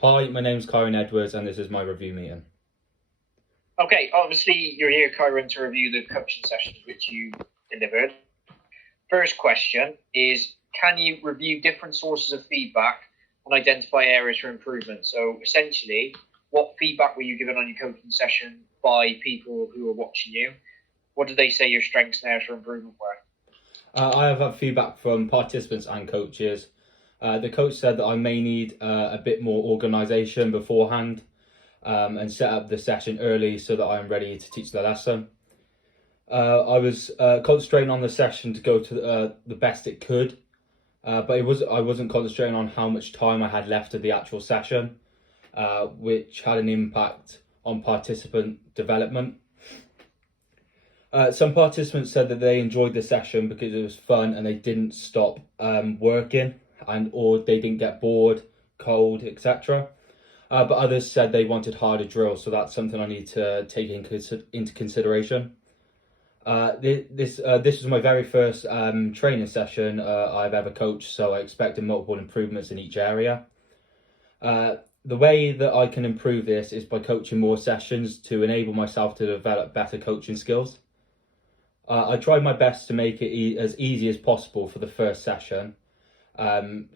Hi, my name's Kyron Edwards and this is my review meeting. Okay, obviously you're here, Kyron, to review the coaching sessions which you delivered. First question is, can you review different sources of feedback and identify areas for improvement? So essentially, what feedback were you given on your coaching session by people who were watching you? What did they say your strengths and areas for improvement were? I have had feedback from participants and coaches. The coach said that I may need a bit more organisation beforehand and set up the session early so that I'm ready to teach the lesson. I was concentrating on the session to go to the best it could, but I wasn't concentrating on how much time I had left of the actual session, which had an impact on participant development. Some participants said that they enjoyed the session because it was fun and they didn't stop working or they didn't get bored, cold, etc. But others said they wanted harder drills, so that's something I need to take into consideration. This was my very first training session I've ever coached, so I expected multiple improvements in each area. The way that I can improve this is by coaching more sessions to enable myself to develop better coaching skills. I tried my best to make it as easy as possible for the first session.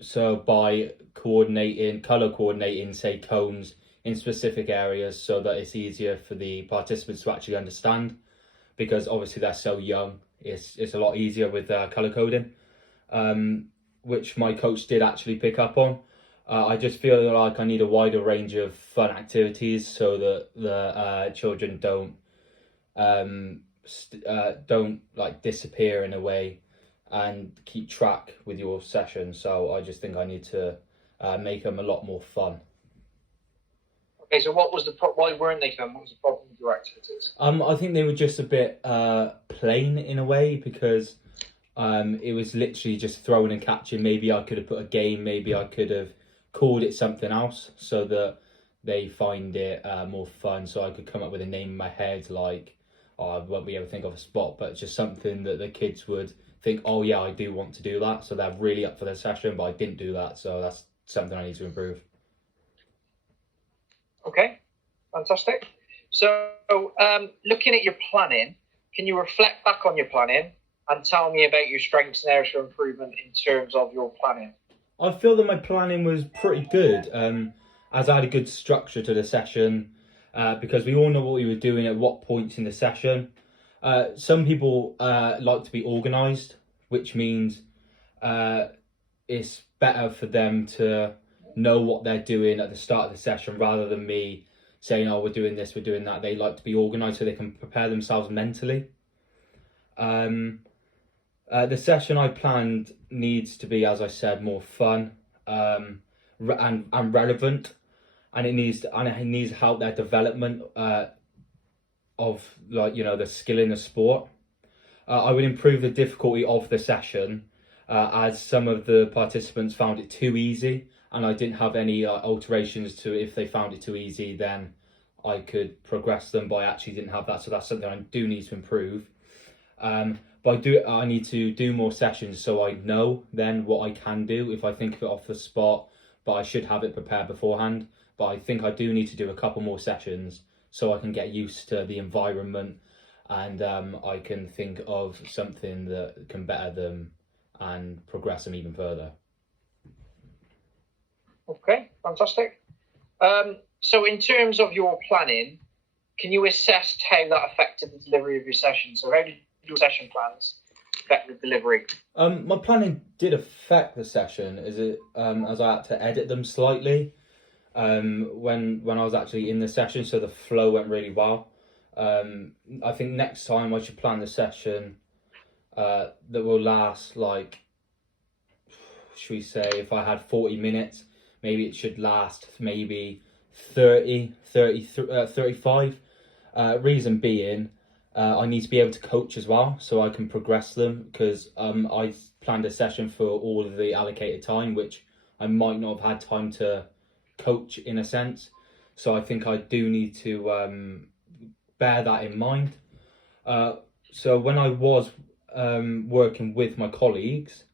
So by color coordinating, say cones in specific areas so that it's easier for the participants to actually understand, because obviously they're so young, it's a lot easier with color coding, which my coach did actually pick up on. I just feel like I need a wider range of fun activities so that the children don't like disappear in a way and keep track with your session. So I just think I need to make them a lot more fun. Okay, so why weren't they fun? What was the problem with your activities? I think they were just a bit plain in a way because it was literally just throwing and catching. Maybe I could have put a game. Maybe I could have called it something else so that they find it more fun. So I could come up with a name in my head like, oh, I won't be able to think of a spot, but just something that the kids would think, oh yeah, I do want to do that. So they're really up for their session, but I didn't do that. So that's something I need to improve. Okay, fantastic. So, looking at your planning, can you reflect back on your planning and tell me about your strengths and areas for improvement in terms of your planning? I feel that my planning was pretty good, as I had a good structure to the session, because we all know what we were doing at what points in the session. Some people like to be organised, which means uh, it's better for them to know what they're doing at the start of the session rather than me saying, "Oh, we're doing this, we're doing that." They like to be organised so they can prepare themselves mentally. Um, the session I planned needs to be, as I said, more fun and relevant, and it needs to help their development of the skill in the sport. I would improve the difficulty of the session as some of the participants found it too easy, and I didn't have any alterations to if they found it too easy, then I could progress them. But I actually didn't have that, so that's something I do need to improve. But I need to do more sessions so I know then what I can do if I think of it off the spot. But I should have it prepared beforehand. But I think I do need to do a couple more sessions so I can get used to the environment and I can think of something that can better them and progress them even further. Okay, fantastic. So, in terms of your planning, can you assess how that affected the delivery of your session? So, how did your session plans affect the delivery? My planning did affect the session as I had to edit them slightly when I was actually in the session, so the flow went really well. I think next time I should plan the session that will last like, should we say, if I had 40 minutes, maybe it should last maybe 35. Reason being, I need to be able to coach as well so I can progress them because I planned a session for all of the allocated time, which I might not have had time to coach in a sense. So I think I do need to bear that in mind. So when I was working with my colleagues,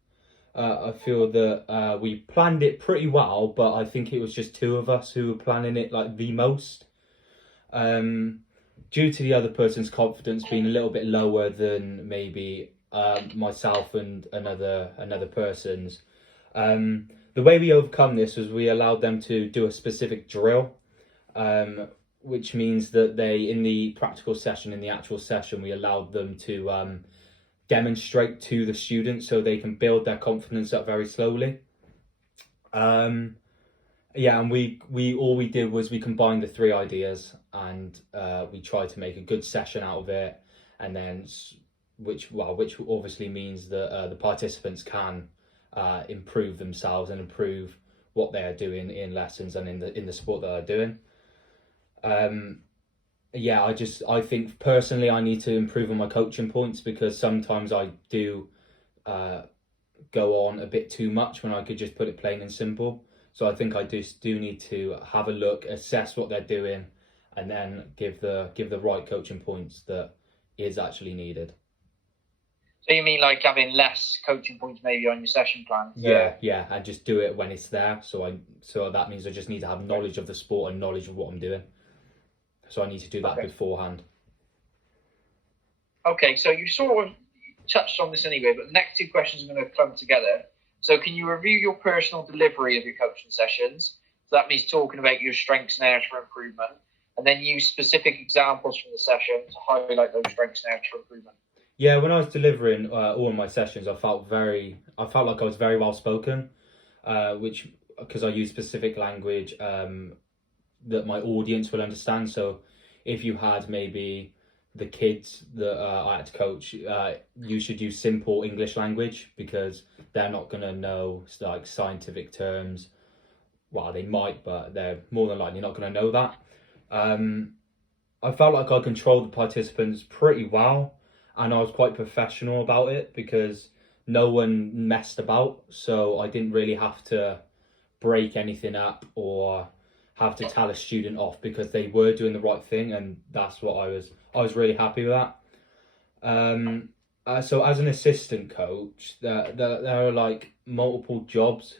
I feel that we planned it pretty well, but I think it was just two of us who were planning it like the most. Due to the other person's confidence being a little bit lower than maybe myself and another person's. The way we overcome this was we allowed them to do a specific drill, which means that they, in the practical session, in the actual session, we allowed them to demonstrate to the students so they can build their confidence up very slowly. Yeah, and we all we did was we combined the three ideas, and we tried to make a good session out of it, and then which obviously means that the participants can improve themselves and improve what they are doing in lessons and in the sport that they're doing. Yeah, I think personally I need to improve on my coaching points, because sometimes I do go on a bit too much when I could just put it plain and simple. So I think I do need to have a look, assess what they're doing, and then give the right coaching points that is actually needed. So you mean like having less coaching points maybe on your session plan? Yeah, and just do it when it's there. So that means I just need to have knowledge of the sport and knowledge of what I'm doing. So I need to do that beforehand. Okay, so you sort of touched on this anyway, but the next two questions are going to clump together. So can you review your personal delivery of your coaching sessions? So that means talking about your strengths and areas for improvement, and then use specific examples from the session to highlight those strengths and areas for improvement. Yeah, when I was delivering all of my sessions, I felt like I was very well spoken, which because I use specific language that my audience will understand. So if you had maybe the kids that I had to coach, you should use simple English language, because they're not going to know like scientific terms. Well, they might, but they're more than likely not going to know that. I felt like I controlled the participants pretty well, and I was quite professional about it because no one messed about. So I didn't really have to break anything up or have to tell a student off, because they were doing the right thing, and that's what I was really happy with that. So as an assistant coach, there are like multiple jobs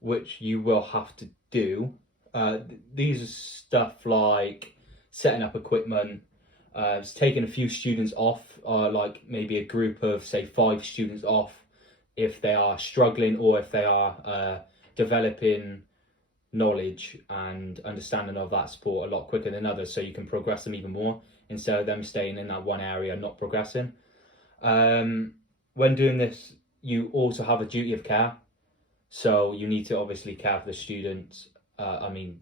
which you will have to do. These are stuff like setting up equipment, taking a few students off, like maybe a group of say 5 students off if they are struggling, or if they are developing knowledge and understanding of that sport a lot quicker than others, so you can progress them even more instead of them staying in that one area not progressing. When doing this, you also have a duty of care, so you need to obviously care for the students,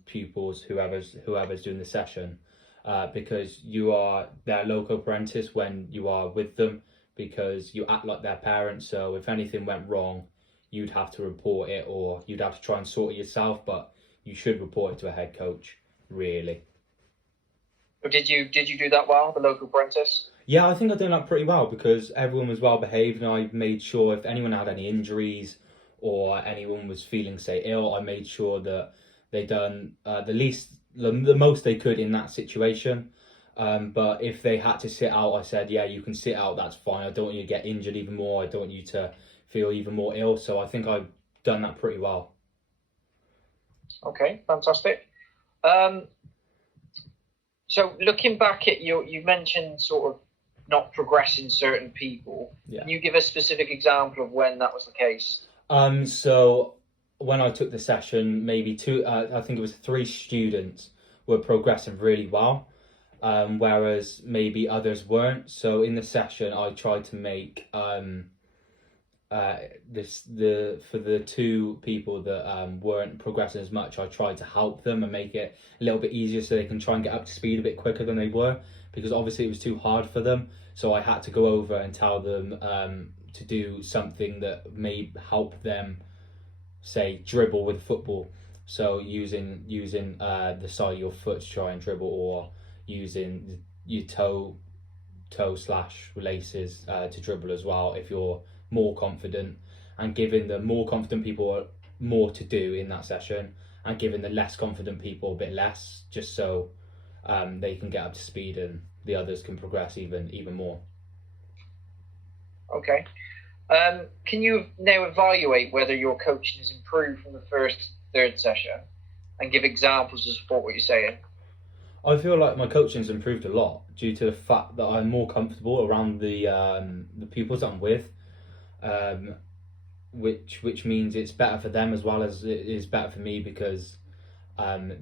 pupils, whoever's doing the session, because you are their local apprentice when you are with them, because you act like their parents. So if anything went wrong, you'd have to report it, or you'd have to try and sort it yourself, but you should report it to a head coach, really. Did you do that well, the local apprentice? Yeah, I think I did that pretty well, because everyone was well behaved, and I made sure if anyone had any injuries or anyone was feeling say ill, I made sure that they done the most they could in that situation. But if they had to sit out, I said, yeah, you can sit out, that's fine. I don't want you to get injured even more. I don't want you to feel even more ill. So I think I've done that pretty well. Okay, fantastic. So looking back at you mentioned sort of not progressing certain people. Yeah. Can you give a specific example of when that was the case? So when I took the session, maybe I think it was 3 students were progressing really well, whereas maybe others weren't. So in the session, I tried to make for the 2 people that weren't progressing as much, I tried to help them and make it a little bit easier so they can try and get up to speed a bit quicker than they were, because obviously it was too hard for them. So I had to go over and tell them to do something that may help them, say dribble with football. So using the side of your foot to try and dribble, or using your toe / laces to dribble as well if you're more confident, and giving the more confident people more to do in that session, and giving the less confident people a bit less, just so they can get up to speed and the others can progress even more. Okay. Can you now evaluate whether your coaching has improved from the first to third session and give examples to support what you're saying? I feel like my coaching's improved a lot due to the fact that I'm more comfortable around the pupils that I'm with, um, which means it's better for them as well as it is better for me because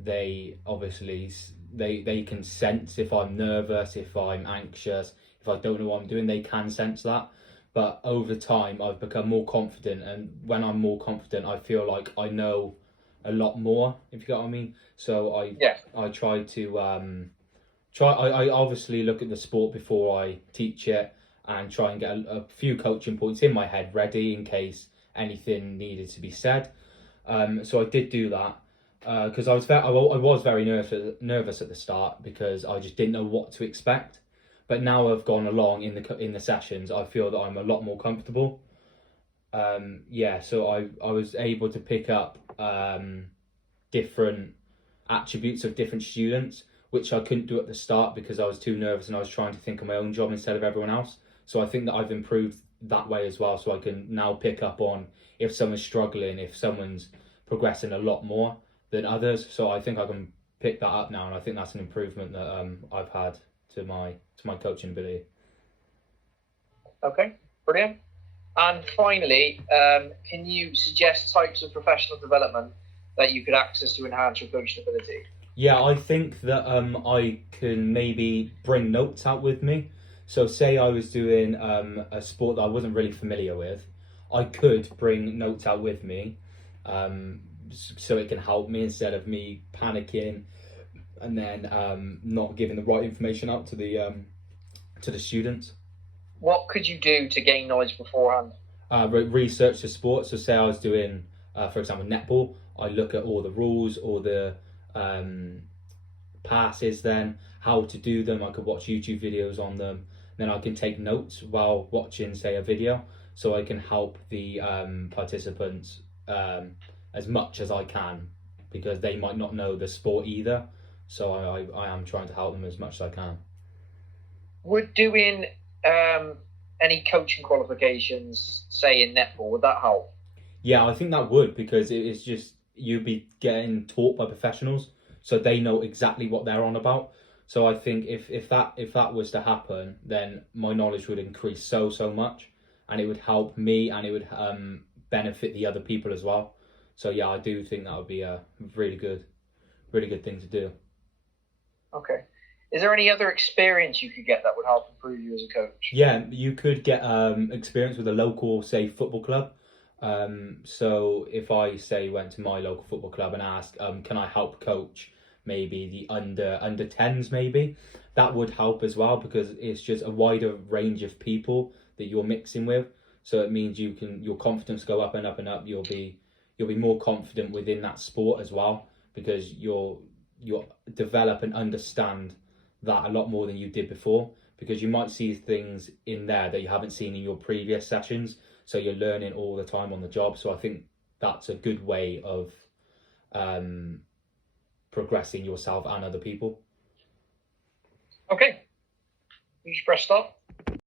they obviously they can sense if I'm nervous, if I'm anxious, if I don't know what I'm doing. They can sense that. But over time, I've become more confident, and when I'm more confident, I feel like I know a lot more. If you get what I mean. So Yeah. I try to I obviously look at the sport before I teach it and try and get a few coaching points in my head ready in case anything needed to be said. So I did do that because I was very nervous at the start because I just didn't know what to expect. But now I've gone along in the sessions, I feel that I'm a lot more comfortable. Yeah, so I was able to pick up different attributes of different students, which I couldn't do at the start because I was too nervous and I was trying to think of my own job instead of everyone else. So I think that I've improved that way as well. So I can now pick up on if someone's struggling, if someone's progressing a lot more than others. So I think I can pick that up now, and I think that's an improvement that I've had to my coaching ability. Okay, brilliant. And finally, can you suggest types of professional development that you could access to enhance your coaching ability? Yeah, I think that I can maybe bring notes out with me. So, say I was doing a sport that I wasn't really familiar with, I could bring notes out with me, so it can help me instead of me panicking and then not giving the right information out to the students. What could you do to gain knowledge beforehand? Research the sport. So, say I was doing, for example, netball, I look at all the rules, all the um, passes, then how to do them. I could watch YouTube videos on them. Then I can take notes while watching, say, a video, so I can help the participants as much as I can because they might not know the sport either. So I am trying to help them as much as I can. Would doing any coaching qualifications, say in netball, would that help? Yeah, I think that would because it's just you'd be getting taught by professionals, so they know exactly what they're on about. So I think if that was to happen, then my knowledge would increase so much, and it would help me, and it would benefit the other people as well. So yeah, I do think that would be a really good thing to do. Okay. Is there any other experience you could get that would help improve you as a coach? Yeah, you could get experience with a local, say, football club. So if I say went to my local football club and asked, can I help coach maybe the under tens maybe, that would help as well because it's just a wider range of people that you're mixing with. So it means your confidence go up and up and up. You'll be more confident within that sport as well because you'll develop and understand that a lot more than you did before because you might see things in there that you haven't seen in your previous sessions. So you're learning all the time on the job. So I think that's a good way of um, progressing yourself and other people. Okay. You just press stop.